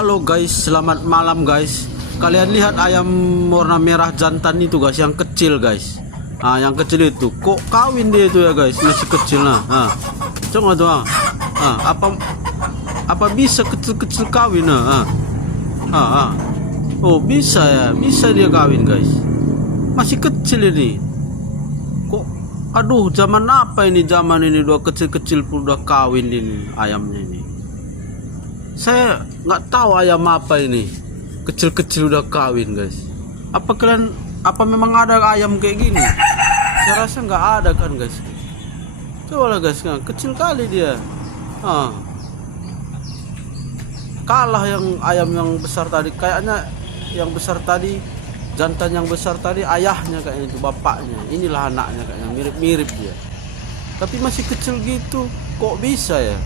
Halo guys, selamat malam guys. Kalian lihat ayam warna merah jantan itu guys, yang kecil guys. Yang kecil itu kok kawin dia itu ya guys, masih kecil. Coba tuh. Apa bisa kecil-kecil kawin? Oh bisa ya, bisa dia kawin guys. Masih kecil ini. Kok aduh, zaman apa ini, zaman ini udah kecil-kecil pun udah kawin ini ayamnya ini. Saya nggak tahu ayam apa ini, kecil-kecil udah kawin guys. Apa memang ada ayam kayak gini? Saya rasa nggak ada kan guys. Coba lah guys, kecil kali dia. Kalah yang ayam yang besar tadi. Kayaknya yang besar tadi, jantan yang besar tadi ayahnya kayaknya itu, bapaknya. Inilah anaknya, kayaknya mirip-mirip dia. Tapi masih kecil gitu, kok bisa ya?